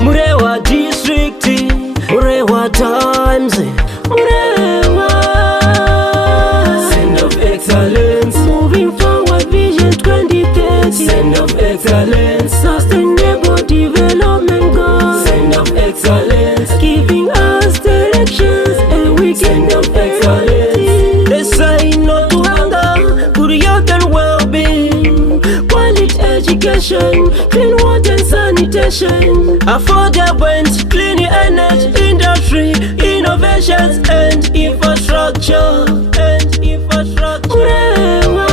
Murewa district, Murewa times, Murewa Send of excellence, moving forward vision 2030. Send of excellence, sustainable development goals. Send of excellence, giving us directions and we can of excellence. They say no to hunger, good health and well-being, quality education, clean water and sanitation, affordable and clean energy, industry, innovations and infrastructure. Murewa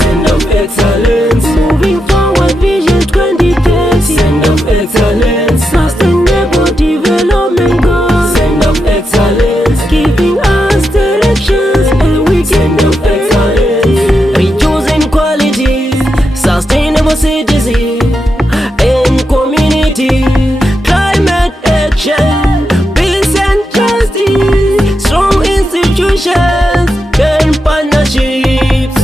Send of excellence, moving forward vision 2030. Send of excellence, sustainable development goals. Send of excellence, giving us directions and we can of excellence. Reducing quality, sustainable citizen and community, climate action, peace and justice, strong institutions and partnerships.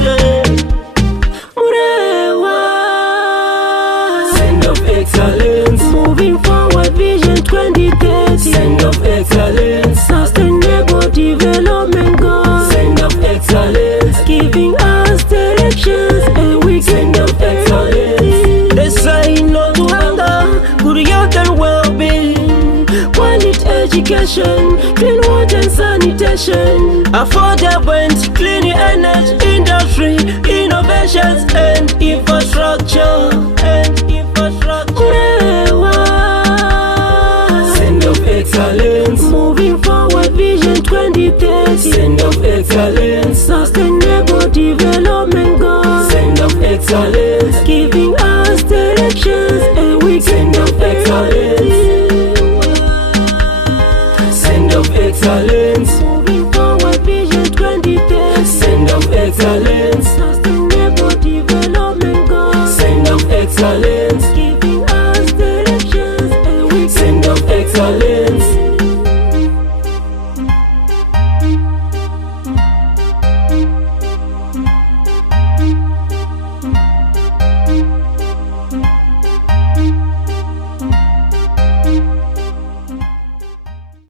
Murewa Send of excellence, moving forward vision 2030. Send of excellence, sustainable development goals. Send of excellence, giving us directions and we can of excellence. They say no to hunger, good health and well-being, quality education, clean water and sanitation, affordable and clean energy, industry, innovations and infrastructure. Murewa Send of excellence, moving forward vision 2030. Send of excellence, sustainable development goals. Send of excellence,